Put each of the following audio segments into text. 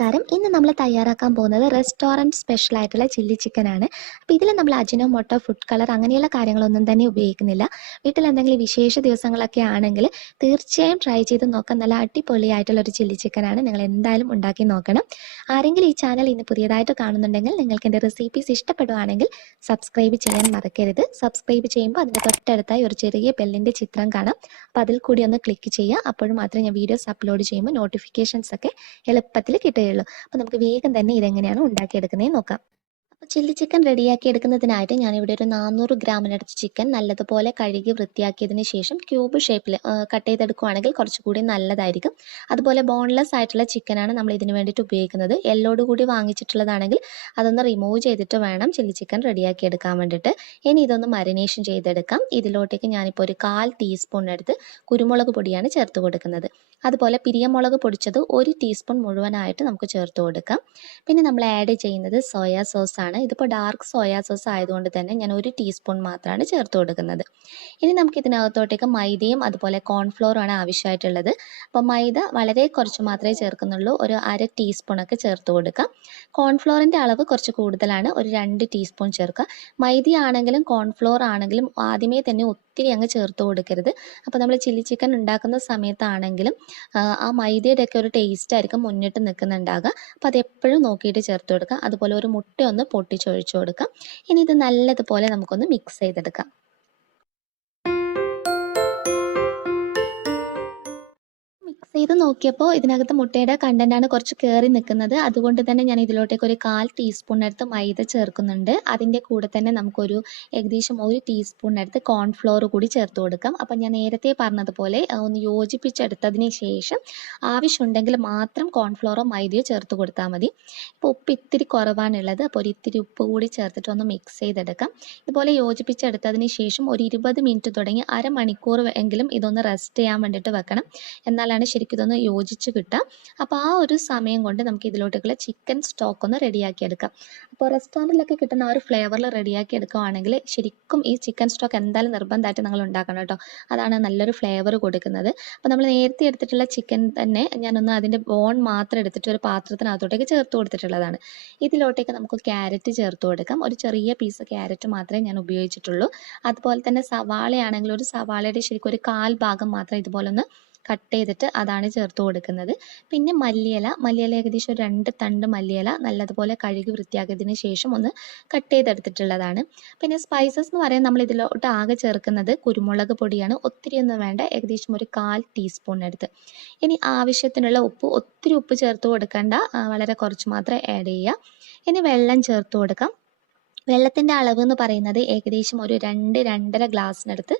നമസ്കാരം. ഇന്ന് നമ്മൾ തയ്യാറാക്കാൻ പോകുന്നത് റെസ്റ്റോറൻറ്റ് സ്പെഷ്യൽ ആയിട്ടുള്ള ചില്ലി ചിക്കൻ ആണ്. അപ്പോൾ ഇതിൽ നമ്മൾ അജിനോമോട്ടോ, ഫുഡ് കളർ അങ്ങനെയുള്ള കാര്യങ്ങളൊന്നും തന്നെ ഉപയോഗിക്കുന്നില്ല. വീട്ടിൽ എന്തെങ്കിലും വിശേഷ ദിവസങ്ങളൊക്കെ ആണെങ്കിൽ തീർച്ചയായും ട്രൈ ചെയ്ത് നോക്കാൻ നല്ല അടിപൊളിയായിട്ടുള്ള ഒരു ചില്ലി ചിക്കനാണ്. നിങ്ങൾ എന്തായാലും ഉണ്ടാക്കി നോക്കണം. ആരെങ്കിലും ഈ ചാനൽ ഇന്ന് പുതിയതായിട്ട് കാണുന്നുണ്ടെങ്കിൽ നിങ്ങൾക്ക് എൻ്റെ റെസിപ്പീസ് ഇഷ്ടപ്പെടുവാണെങ്കിൽ സബ്സ്ക്രൈബ് ചെയ്യാൻ മറക്കരുത്. സബ്സ്ക്രൈബ് ചെയ്യുമ്പോൾ അതിൻ്റെ തൊട്ടടുത്തായി ഒരു ചെറിയ ബെല്ലിൻ്റെ ചിത്രം കാണാം. അപ്പോൾ അതിൽ കൂടി ഒന്ന് ക്ലിക്ക് ചെയ്യുക. അപ്പോൾ മാത്രമേ ഞാൻ വീഡിയോസ് അപ്ലോഡ് ചെയ്യുമ്പോൾ നോട്ടിഫിക്കേഷൻസ് ഒക്കെ എളുപ്പത്തിൽ കിട്ടുകയുള്ളൂ. അപ്പോൾ നമുക്ക് വേഗം തന്നെ ഇതെങ്ങനെയാണ് ഉണ്ടാക്കിയെടുക്കുന്നത് നോക്കാം. അപ്പോൾ ചില്ലി ചിക്കൻ റെഡിയാക്കി എടുക്കുന്നതിനായിട്ട് ഞാനിവിടെ ഒരു 400 ഗ്രാമിനടുത്ത് ചിക്കൻ നല്ലതുപോലെ കഴുകി വൃത്തിയാക്കിയതിന് ശേഷം ക്യൂബ് ഷേപ്പിൽ കട്ട് ചെയ്തെടുക്കുകയാണെങ്കിൽ കുറച്ചുകൂടി നല്ലതായിരിക്കും. അതുപോലെ ബോൺലെസ് ആയിട്ടുള്ള ചിക്കനാണ് നമ്മൾ ഇതിന് വേണ്ടിയിട്ട് ഉപയോഗിക്കുന്നത്. എല്ലോട് കൂടി വാങ്ങിച്ചിട്ടുള്ളതാണെങ്കിൽ അതൊന്ന് റിമൂവ് ചെയ്തിട്ട് വേണം ചില്ലി ചിക്കൻ റെഡിയാക്കി എടുക്കാൻ വേണ്ടിയിട്ട്. ഇനി ഇതൊന്ന് മരിനേഷൻ ചെയ്തെടുക്കാം. ഇതിലോട്ടേക്ക് ഞാനിപ്പോൾ ഒരു 1/4 ടീസ്പൂൺ എടുത്ത് കുരുമുളക് പൊടിയാണ് ചേർത്ത് കൊടുക്കുന്നത്. അതുപോലെ പിരിയമുളക് പൊടിച്ചത് 1 ടീസ്പൂൺ മുഴുവനായിട്ട് നമുക്ക് ചേർത്ത് കൊടുക്കാം. പിന്നെ നമ്മൾ ആഡ് ചെയ്യുന്നത് സോയാ സോസ് ആണ്. ഇതിപ്പോൾ ഡാർക്ക് സോയാ സോസ് ആയതുകൊണ്ട് തന്നെ ഞാൻ 1 ടീസ്പൂൺ മാത്രമാണ് ചേർത്ത് കൊടുക്കുന്നത്. ഇനി നമുക്ക് ഇതിനകത്തോട്ടേക്ക് മൈദയും അതുപോലെ കോൺഫ്ലോറുമാണ് ആവശ്യമായിട്ടുള്ളത്. അപ്പോൾ മൈദ വളരെ കുറച്ച് മാത്രമേ ചേർക്കുന്നുള്ളൂ. ഒരു 1/2 ടീസ്പൂണൊക്കെ ചേർത്ത് കൊടുക്കാം. കോൺഫ്ലോറിൻ്റെ അളവ് കുറച്ച് കൂടുതലാണ്, ഒരു 2 ടീസ്പൂൺ ചേർക്കുക. മൈദ ആണെങ്കിലും കോൺഫ്ലോർ ആണെങ്കിലും ആദ്യമേ തന്നെ ഒത്തിരി അങ്ങ് ചേർത്ത് കൊടുക്കരുത്. അപ്പോൾ നമ്മൾ ചില്ലി ചിക്കൻ ഉണ്ടാക്കുന്ന സമയത്താണെങ്കിലും ആ മൈദയുടെ ഒക്കെ ഒരു ടേസ്റ്റ് ആയിരിക്കും മുന്നിട്ട് നിൽക്കുന്നുണ്ടാകുക. അപ്പോൾ അതെപ്പോഴും നോക്കിയിട്ട് ചേർത്ത് കൊടുക്കുക. അതുപോലെ ഒരു മുട്ട ഒന്ന് പൊട്ടിച്ചൊഴിച്ചു കൊടുക്കാം. ഇനി ഇത് നല്ലതുപോലെ നമുക്കൊന്ന് മിക്സ് ചെയ്തെടുക്കാം. മിക്സ് ചെയ്ത് നോക്കിയപ്പോൾ ഇതിനകത്ത് മുട്ടയുടെ കണ്ടൻ്റാണ് കുറച്ച് കയറി നിൽക്കുന്നത്. അതുകൊണ്ട് തന്നെ ഞാൻ ഇതിലോട്ടേക്ക് ഒരു 1/4 ടീസ്പൂണിനടുത്ത് മൈദ ചേർക്കുന്നുണ്ട്. അതിൻ്റെ കൂടെ തന്നെ നമുക്കൊരു ഏകദേശം 1 ടീസ്പൂണിനടുത്ത് കോൺഫ്ലോർ കൂടി ചേർത്ത് കൊടുക്കാം. അപ്പം ഞാൻ നേരത്തെ പറഞ്ഞതുപോലെ ഒന്ന് യോജിപ്പിച്ചെടുത്തതിന് ശേഷം ആവശ്യമുണ്ടെങ്കിൽ മാത്രം കോൺഫ്ലോറോ മൈദയോ ചേർത്ത് കൊടുത്താൽ മതി. ഇപ്പോൾ ഉപ്പ് ഇത്തിരി കുറവാണുള്ളത്, അപ്പോൾ ഒരു ഇത്തിരി ഉപ്പ് കൂടി ചേർത്തിട്ട് ഒന്ന് മിക്സ് ചെയ്തെടുക്കാം. ഇതുപോലെ യോജിപ്പിച്ചെടുത്തതിന് ശേഷം ഒരു 20 മിനിറ്റ് തുടങ്ങി അരമണിക്കൂർ എങ്കിലും ഇതൊന്ന് റെസ്റ്റ് ചെയ്യാൻ വേണ്ടിയിട്ട് വെക്കണം. എന്നാലാണ് ശരിക്കും ഇതൊന്ന് യോജിച്ച് കിട്ടുക. അപ്പോൾ ആ ഒരു സമയം കൊണ്ട് നമുക്ക് ഇതിലോട്ടുള്ള ചിക്കൻ സ്റ്റോക്ക് ഒന്ന് റെഡിയാക്കി എടുക്കാം. അപ്പോൾ റെസ്റ്റോറൻറ്റിലൊക്കെ കിട്ടുന്ന ആ ഒരു ഫ്ലേവറിൽ റെഡിയാക്കി എടുക്കുകയാണെങ്കിൽ ശരിക്കും ഈ ചിക്കൻ സ്റ്റോക്ക് എന്തായാലും നിർബന്ധമായിട്ട് നിങ്ങൾ ഉണ്ടാക്കണം കേട്ടോ. അതാണ് നല്ലൊരു ഫ്ലേവർ കൊടുക്കുന്നത്. അപ്പോൾ നമ്മൾ നേരത്തെ എടുത്തിട്ടുള്ള ചിക്കൻ തന്നെ ഞാനൊന്ന് അതിൻ്റെ ബോൺ മാത്രം എടുത്തിട്ട് ഒരു പാത്രത്തിനകത്തോട്ടേക്ക് ചേർത്ത് കൊടുത്തിട്ടുള്ളതാണ്. ഇതിലോട്ടേക്ക് നമുക്ക് ക്യാരറ്റ് ചേർത്ത് കൊടുക്കാം. ഒരു ചെറിയ പീസ് ക്യാരറ്റ് മാത്രമേ ഞാൻ ഉപയോഗിച്ചിട്ടുള്ളൂ. അതുപോലെ തന്നെ സവാളയാണെങ്കിൽ ഒരു സവാളയുടെ ശരിക്കും ഒരു 1/4 ഭാഗം മാത്രം ഇതുപോലെ ഒന്ന് കട്ട് ചെയ്തിട്ട് അതാണ് ചേർത്ത് കൊടുക്കുന്നത്. പിന്നെ മല്ലിയില ഏകദേശം ഒരു 2 തണ്ട് മല്ലിയില നല്ലതുപോലെ കഴുകി വൃത്തിയാക്കിയതിന് ശേഷം ഒന്ന് കട്ട് ചെയ്തെടുത്തിട്ടുള്ളതാണ്. പിന്നെ സ്പൈസസ് എന്ന് പറയാൻ നമ്മൾ ഇതിലോട്ട് ആകെ ചേർക്കുന്നത് കുരുമുളക് പൊടിയാണ്. ഒത്തിരി ഒന്നും വേണ്ട, ഏകദേശം ഒരു 1/4 ടീസ്പൂണിനടുത്ത്. ഇനി ആവശ്യത്തിനുള്ള ഉപ്പ്, ഒത്തിരി ഉപ്പ് ചേർത്ത് കൊടുക്കേണ്ട, വളരെ കുറച്ച് മാത്രം ആഡ് ചെയ്യുക. ഇനി വെള്ളം ചേർത്ത് കൊടുക്കാം. വെള്ളത്തിൻ്റെ അളവ് എന്ന് പറയുന്നത് ഏകദേശം ഒരു 2-2.5 ഗ്ലാസ്സിനടുത്ത്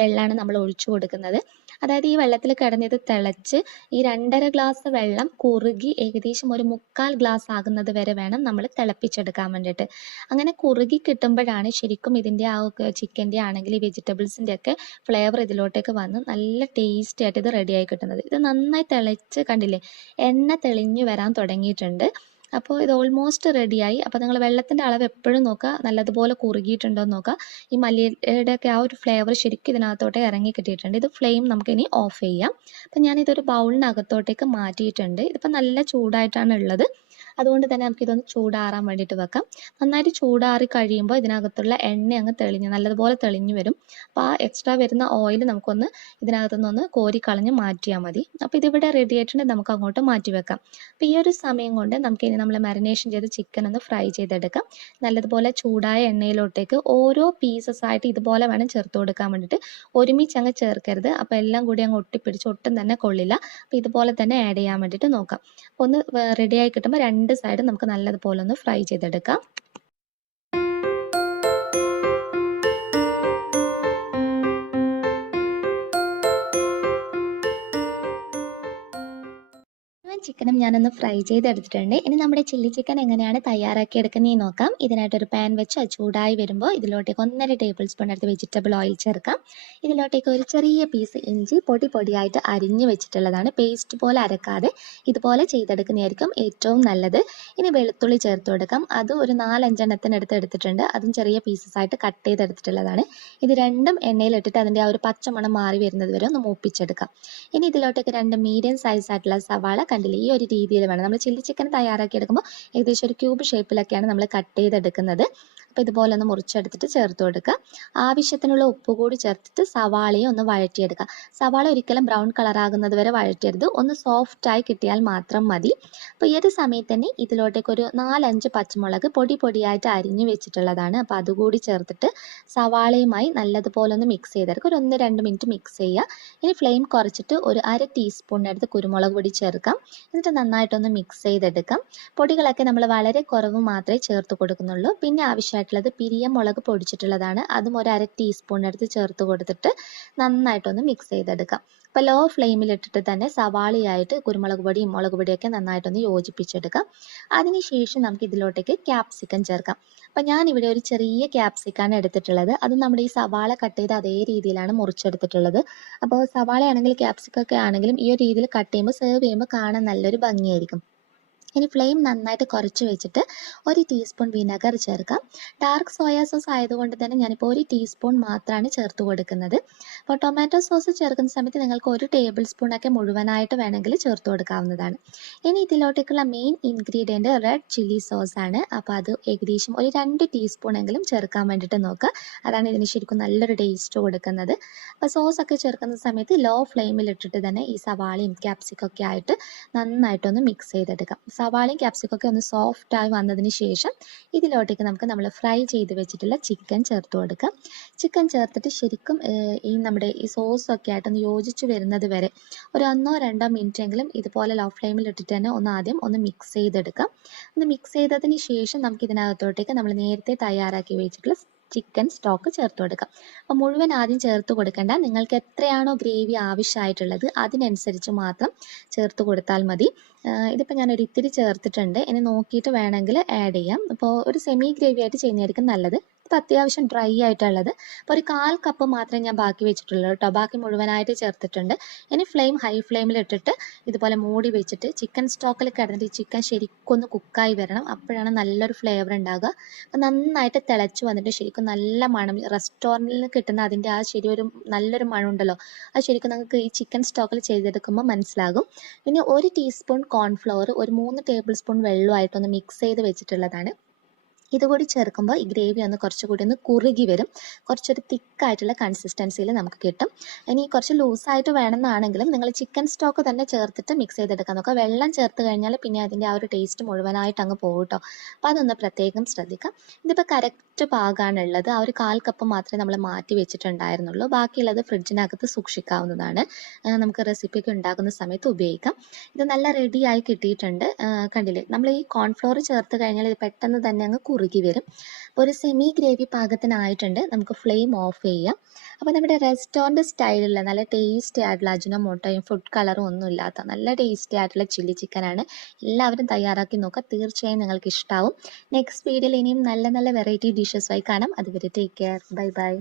വെള്ളമാണ് നമ്മൾ ഒഴിച്ചു കൊടുക്കുന്നത്. അതായത് ഈ വെള്ളത്തിൽ കിടന്നിത് തിളച്ച് ഈ 2.5 ഗ്ലാസ് വെള്ളം കുറുകി ഏകദേശം ഒരു 3/4 ഗ്ലാസ് ആകുന്നത് വരെ വേണം നമ്മൾ തിളപ്പിച്ചെടുക്കാൻ വേണ്ടിയിട്ട്. അങ്ങനെ കുറുകി കിട്ടുമ്പോഴാണ് ശരിക്കും ഇതിൻ്റെ ആ ചിക്കൻ്റെ ആണെങ്കിൽ ഈ വെജിറ്റബിൾസിൻ്റെ ഒക്കെ ഫ്ലേവർ ഇതിലോട്ടേക്ക് വന്ന് നല്ല ടേസ്റ്റി ആയിട്ട് ഇത് റെഡിയായി കിട്ടുന്നത്. ഇത് നന്നായി തിളച്ച് കണ്ടില്ലേ, എണ്ണ തെളിഞ്ഞു വരാൻ തുടങ്ങിയിട്ടുണ്ട്. അപ്പോൾ ഇത് ഓൾമോസ്റ്റ് റെഡിയായി. അപ്പോൾ നിങ്ങൾ വെള്ളത്തിൻ്റെ അളവ് എപ്പോഴും നോക്കുക, നല്ലതുപോലെ കുറുകിയിട്ടുണ്ടോ എന്ന് നോക്കുക. ഈ മല്ലിയുടെ ഒക്കെ ആ ഒരു ഫ്ലേവർ ശരിക്കും ഇതിനകത്തോട്ട് ഇറങ്ങി കിട്ടിയിട്ടുണ്ട്. ഇത് ഫ്ലെയിം നമുക്കിനി ഓഫ് ചെയ്യാം. അപ്പം ഞാനിതൊരു ബൗളിനകത്തോട്ടേക്ക് മാറ്റിയിട്ടുണ്ട്. ഇതിപ്പോൾ നല്ല ചൂടായിട്ടാണ് ഉള്ളത്, അതുകൊണ്ട് തന്നെ നമുക്കിതൊന്ന് ചൂടാറാൻ വേണ്ടിയിട്ട് വെക്കാം. നന്നായിട്ട് ചൂടാറി കഴിയുമ്പോൾ ഇതിനകത്തുള്ള എണ്ണ അങ്ങ് തെളിഞ്ഞ് നല്ലതുപോലെ തെളിഞ്ഞു വരും. അപ്പോൾ ആ എക്സ്ട്രാ വരുന്ന ഓയിൽ നമുക്കൊന്ന് ഇതിനകത്തുനിന്നൊന്ന് കോരി കളഞ്ഞ് മാറ്റിയാൽ മതി. അപ്പോൾ ഇതിവിടെ റെഡി ആയിട്ടുണ്ട്, നമുക്ക് അങ്ങോട്ട് മാറ്റി വെക്കാം. അപ്പോൾ ഈ ഒരു സമയം കൊണ്ട് നമുക്കിനി നമ്മൾ മാരിനേഷൻ ചെയ്ത് ചിക്കൻ ഒന്ന് ഫ്രൈ ചെയ്തെടുക്കാം. നല്ലതുപോലെ ചൂടായ എണ്ണയിലോട്ടേക്ക് ഓരോ പീസസ് ആയിട്ട് ഇതുപോലെ വേണം ചേർത്ത് കൊടുക്കാൻ വേണ്ടിയിട്ട്. ഒരുമിച്ച് അങ്ങ് ചേർക്കരുത്, അപ്പോൾ എല്ലാം കൂടി അങ്ങ് ഒട്ടിപ്പിടിച്ച് ഒട്ടും തന്നെ കൊള്ളില്ല. അപ്പോൾ ഇതുപോലെ തന്നെ ആഡ് ചെയ്യാൻ വേണ്ടിയിട്ട് നോക്കാം. ഒന്ന് റെഡിയായി കിട്ടുമ്പോൾ 2 സൈഡും നമുക്ക് നല്ലതുപോലെ ഒന്ന് ഫ്രൈ ചെയ്തെടുക്കാം. ചിക്കനും ഞാനൊന്ന് ഫ്രൈ ചെയ്തെടുത്തിട്ടുണ്ട്. ഇനി നമ്മുടെ ചില്ലി ചിക്കൻ എങ്ങനെയാണ് തയ്യാറാക്കി എടുക്കുന്നതെന്ന് നോക്കാം. ഇതിനായിട്ടൊരു പാൻ വെച്ച് അത് ചൂടായി വരുമ്പോൾ ഇതിലോട്ടേക്ക് 1.5 ടേബിൾ സ്പൂൺ എടുത്ത് വെജിറ്റബിൾ ഓയിൽ ചേർക്കാം. ഇതിലോട്ടേക്ക് ഒരു ചെറിയ പീസ് ഇഞ്ചി പൊടിയായിട്ട് അരിഞ്ഞ് വെച്ചിട്ടുള്ളതാണ്. പേസ്റ്റ് പോലെ അരക്കാതെ ഇതുപോലെ ചെയ്തെടുക്കുന്നതായിരിക്കും ഏറ്റവും നല്ലത്. ഇനി വെളുത്തുള്ളി ചേർത്ത് കൊടുക്കാം. അത് ഒരു 4-5 എടുത്തിട്ടുണ്ട്. അതും ചെറിയ പീസസ് ആയിട്ട് കട്ട് ചെയ്തെടുത്തിട്ടുള്ളതാണ്. ഇത് രണ്ടും എണ്ണയിലിട്ടിട്ട് അതിൻ്റെ ആ ഒരു പച്ചമണം മാറി വരുന്നത് വരെ ഒന്ന് മൂപ്പിച്ചെടുക്കാം. ഇനി ഇതിലോട്ടേക്ക് 2 മീഡിയം സൈസ് ആയിട്ടുള്ള സവാള കണ്ടില്ലേ കണ്ടില്ലേ ഈ ഒരു രീതിയിൽ വേണം. നമ്മൾ ചില്ലി ചിക്കൻ തയ്യാറാക്കി എടുക്കുമ്പോൾ ഏകദേശം ഒരു ക്യൂബ് ഷേപ്പിലൊക്കെയാണ് നമ്മൾ കട്ട് ചെയ്തെടുക്കുന്നത്. അപ്പോൾ ഇതുപോലെ ഒന്ന് മുറിച്ചെടുത്തിട്ട് ചേർത്ത് കൊടുക്കുക. ആവശ്യത്തിനുള്ള ഉപ്പ് കൂടി ചേർത്തിട്ട് സവാളയെ ഒന്ന് വഴറ്റിയെടുക്കുക. സവാള ഒരിക്കലും ബ്രൗൺ കളർ ആകുന്നത് വരെ വഴറ്റരുത്, ഒന്ന് സോഫ്റ്റായി കിട്ടിയാൽ മാത്രം മതി. അപ്പോൾ ഈ ഒരു സമയത്ത് തന്നെ ഇതിലോട്ടേക്ക് ഒരു 4-5 പച്ചമുളക് പൊടിയായിട്ട് അരിഞ്ഞു വെച്ചിട്ടുള്ളതാണ്. അപ്പോൾ അതുകൂടി ചേർത്തിട്ട് സവാളയുമായി നല്ലതുപോലെ ഒന്ന് മിക്സ് ചെയ്തെടുക്കുക. ഒരു 1-2 മിനിറ്റ് മിക്സ് ചെയ്യുക. ഇനി ഫ്ലെയിം കുറച്ചിട്ട് ഒരു 1/2 ടീസ്പൂണിനടുത്ത് കുരുമുളക് പൊടി ചേർക്കാം. എന്നിട്ട് നന്നായിട്ടൊന്ന് മിക്സ് ചെയ്തെടുക്കാം. പൊടികളൊക്കെ നമ്മൾ വളരെ കുറവ് മാത്രമേ ചേർത്ത് കൊടുക്കുന്നുള്ളൂ. പിന്നെ ആവശ്യമായിട്ടുള്ളത് പിരിയമുളക് പൊടിച്ചിട്ടുള്ളതാണ്. അതും ഒരു 1/2 ടീസ്പൂണിനടുത്ത് ചേർത്ത് കൊടുത്തിട്ട് നന്നായിട്ടൊന്ന് മിക്സ് ചെയ്തെടുക്കാം. അപ്പോൾ ലോ ഫ്ലെയിമിലിട്ടിട്ട് തന്നെ സവാളയായിട്ട് കുരുമുളക് പൊടിയും മുളക് പൊടിയൊക്കെ നന്നായിട്ടൊന്ന് യോജിപ്പിച്ചെടുക്കാം. അതിനുശേഷം നമുക്ക് ഇതിലോട്ടേക്ക് ക്യാപ്സിക്കം ചേർക്കാം. അപ്പം ഞാനിവിടെ ഒരു ചെറിയ ക്യാപ്സിക്കാണ് എടുത്തിട്ടുള്ളത്. അത് നമ്മുടെ ഈ സവാള കട്ട് ചെയ്ത് അതേ രീതിയിലാണ് മുറിച്ചെടുത്തിട്ടുള്ളത്. അപ്പോൾ സവാളയാണെങ്കിലും ക്യാപ്സിക്കൊക്കെ ആണെങ്കിലും ഈ ഒരു രീതിയിൽ കട്ട് ചെയ്യുമ്പോൾ സെർവ് ചെയ്യുമ്പോൾ കാണാൻ നല്ലൊരു ഭംഗിയായിരിക്കും. ഇനി ഫ്ലെയിം നന്നായിട്ട് കുറച്ച് വെച്ചിട്ട് 1 ടീസ്പൂൺ വിനെഗർ ചേർക്കാം. ഡാർക്ക് സോയ സോസ് ആയതുകൊണ്ട് തന്നെ ഞാനിപ്പോൾ 1 ടീസ്പൂൺ മാത്രമാണ് ചേർത്ത് കൊടുക്കുന്നത്. അപ്പോൾ ടൊമാറ്റോ സോസ് ചേർക്കുന്ന സമയത്ത് നിങ്ങൾക്ക് 1 ടേബിൾ സ്പൂണൊക്കെ മുഴുവനായിട്ട് വേണമെങ്കിൽ ചേർത്ത് കൊടുക്കാവുന്നതാണ്. ഇനി ഇതിലോട്ടേക്കുള്ള main ingredient red chilli sauce ആണ്. അപ്പോൾ അത് ഏകദേശം ഒരു 2 ടീസ്പൂണെങ്കിലും ചേർക്കാൻ വേണ്ടിയിട്ട് നോക്കുക. അതാണ് ഇതിന് ശരിക്കും നല്ലൊരു ടേസ്റ്റ് കൊടുക്കുന്നത്. അപ്പോൾ സോസൊക്കെ ചേർക്കുന്ന സമയത്ത് ലോ ഫ്ലെയിമിലിട്ടിട്ട് തന്നെ ഈ സവാളയും ക്യാപ്സിക്കൊക്കെ ആയിട്ട് നന്നായിട്ടൊന്ന് മിക്സ് ചെയ്തെടുക്കാം. സവാളയും ക്യാപ്സിക്കൊക്കെ ഒന്ന് സോഫ്റ്റായി വന്നതിന് ശേഷം ഇതിലോട്ടേക്ക് നമ്മൾ ഫ്രൈ ചെയ്ത് വെച്ചിട്ടുള്ള ചിക്കൻ ചേർത്ത് കൊടുക്കാം. ചിക്കൻ ചേർത്തിട്ട് ശരിക്കും നമ്മുടെ ഈ സോസൊക്കെ ആയിട്ടൊന്ന് യോജിച്ച് വരുന്നത് വരെ ഒരു 1-2 മിനിറ്റെങ്കിലും ഇതുപോലെ ലോ ഫ്ലെയിമിൽ ഇട്ടിട്ട് തന്നെ ആദ്യം ഒന്ന് മിക്സ് ചെയ്തെടുക്കാം. ഒന്ന് മിക്സ് ചെയ്തതിന് ശേഷം നമുക്ക് ഇതിനകത്തോട്ടേക്ക് നമ്മൾ നേരത്തെ തയ്യാറാക്കി വെച്ചിട്ടുള്ള ചിക്കൻ സ്റ്റോക്ക് ചേർത്ത് കൊടുക്കാം. അപ്പോൾ മുഴുവൻ ആദ്യം ചേർത്ത് കൊടുക്കേണ്ട, നിങ്ങൾക്ക് എത്രയാണോ ഗ്രേവി ആവശ്യമായിട്ടുള്ളത് അതിനനുസരിച്ച് മാത്രം ചേർത്ത് കൊടുത്താൽ മതി. ഇതിപ്പോൾ ഞാനൊരു ഇത്തിരി ചേർത്തിട്ടുണ്ട്. ഇനി നോക്കിയിട്ട് വേണമെങ്കിൽ ആഡ് ചെയ്യാം. അപ്പോൾ ഒരു സെമി ഗ്രേവി ആയിട്ട് ചെയ്യുന്നതായിരിക്കും നല്ലത്. ഇപ്പോൾ അത്യാവശ്യം ഡ്രൈ ആയിട്ടുള്ളത് അപ്പോൾ ഒരു 1/4 കപ്പ് മാത്രമേ ഞാൻ ബാക്കി വെച്ചിട്ടുള്ളൂ കേട്ടോ. ബാക്കി മുഴുവനായിട്ട് ചേർത്തിട്ടുണ്ട്. ഇനി ഫ്ലെയിം ഹൈ ഫ്ലെയിമിൽ ഇട്ടിട്ട് ഇതുപോലെ മൂടി വെച്ചിട്ട് ചിക്കൻ സ്റ്റോക്കിൽ കിടന്നിട്ട് ഈ ചിക്കൻ ശരിക്കും ഒന്ന് കുക്കായി വരണം. അപ്പോഴാണ് നല്ലൊരു ഫ്ലേവർ ഉണ്ടാകുക. അപ്പോൾ നന്നായിട്ട് തിളച്ച് വന്നിട്ട് ശരിക്കും നല്ല മണം, റെസ്റ്റോറൻറ്റിൽ നിന്ന് കിട്ടുന്ന അതിൻ്റെ ആ ഒരു നല്ലൊരു മണം ഉണ്ടല്ലോ, അത് ശരിക്കും നിങ്ങൾക്ക് ഈ ചിക്കൻ സ്റ്റോക്കിൽ ചെയ്തെടുക്കുമ്പോൾ മനസ്സിലാകും. പിന്നെ 1 ടീസ്പൂൺ കോൺഫ്ലവർ ഒരു 3 ടേബിൾ സ്പൂൺ വെള്ളമായിട്ടൊന്ന് മിക്സ് ചെയ്ത് വെച്ചിട്ടുള്ളതാണ്. ഇതുകൂടി ചേർക്കുമ്പോൾ ഈ ഗ്രേവി കുറച്ചുകൂടി ഒന്ന് കുറുകി വരും. കുറച്ചൊരു തിക്കായിട്ടുള്ള കൺസിസ്റ്റൻസിയിൽ നമുക്ക് കിട്ടും. ഇനി കുറച്ച് ലൂസായിട്ട് വേണമെന്നാണെങ്കിലും നിങ്ങൾ ചിക്കൻ സ്റ്റോക്ക് തന്നെ ചേർത്തിട്ട് മിക്സ് ചെയ്തെടുക്കാൻ നോക്കുക. വെള്ളം ചേർത്ത് കഴിഞ്ഞാൽ പിന്നെ അതിൻ്റെ ആ ഒരു ടേസ്റ്റ് മുഴുവനായിട്ട് അങ്ങ് പോകും കേട്ടോ. അപ്പോൾ അതൊന്ന് പ്രത്യേകം ശ്രദ്ധിക്കാം. ഇതിപ്പോൾ കറക്റ്റ് പാകമാണുള്ളത്. ആ ഒരു 1/4 കപ്പ് മാത്രമേ നമ്മൾ മാറ്റി വെച്ചിട്ടുണ്ടായിരുന്നുള്ളൂ. ബാക്കിയുള്ളത് ഫ്രിഡ്ജിനകത്ത് സൂക്ഷിക്കാവുന്നതാണ്. നമുക്ക് റെസിപ്പിയൊക്കെ ഉണ്ടാക്കുന്ന സമയത്ത് ഉപയോഗിക്കാം. ഇത് നല്ല റെഡിയായി കിട്ടിയിട്ടുണ്ട്. കണ്ടില്ലേ, നമ്മൾ ഈ കോൺഫ്ലോർ ചേർത്ത് കഴിഞ്ഞാൽ ഇത് പെട്ടെന്ന് തന്നെ അങ്ങ് കുറുകി വരും. ഒരു സെമി ഗ്രേവി പാകത്തിനായിട്ടുണ്ട്. നമുക്ക് ഫ്ലെയിം ഓഫ് ചെയ്യാം. അപ്പോൾ നമ്മുടെ റെസ്റ്റോറൻറ്റ് സ്റ്റൈലിലുള്ള നല്ല ടേസ്റ്റി ആയിട്ടുള്ള അജിനോമോട്ടോയും ഫുഡ് കളറും ഒന്നും ഇല്ലാത്ത നല്ല ടേസ്റ്റി ആയിട്ടുള്ള ചില്ലി ചിക്കനാണ്. എല്ലാവരും തയ്യാറാക്കി നോക്കുക, തീർച്ചയായും നിങ്ങൾക്ക് ഇഷ്ടാവും. നെക്സ്റ്റ് വീഡിയോയിൽ ഇനിയും നല്ല നല്ല വെറൈറ്റി ഡിഷസുമായി കാണാം. അതുവരെ ടേക്ക് കെയർ, ബൈ ബൈ.